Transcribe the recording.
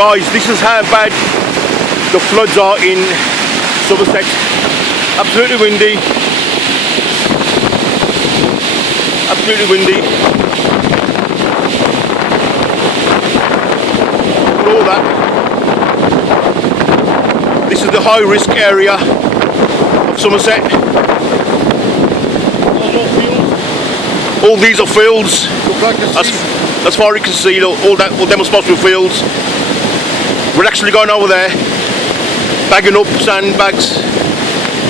Guys, this is how bad the floods are in Somerset. Absolutely windy. Absolutely windy. For all that, this is the high risk area of Somerset. All these are fields. As far as you can see, all them are supposed to be fields. We're actually going over there, bagging up sandbags.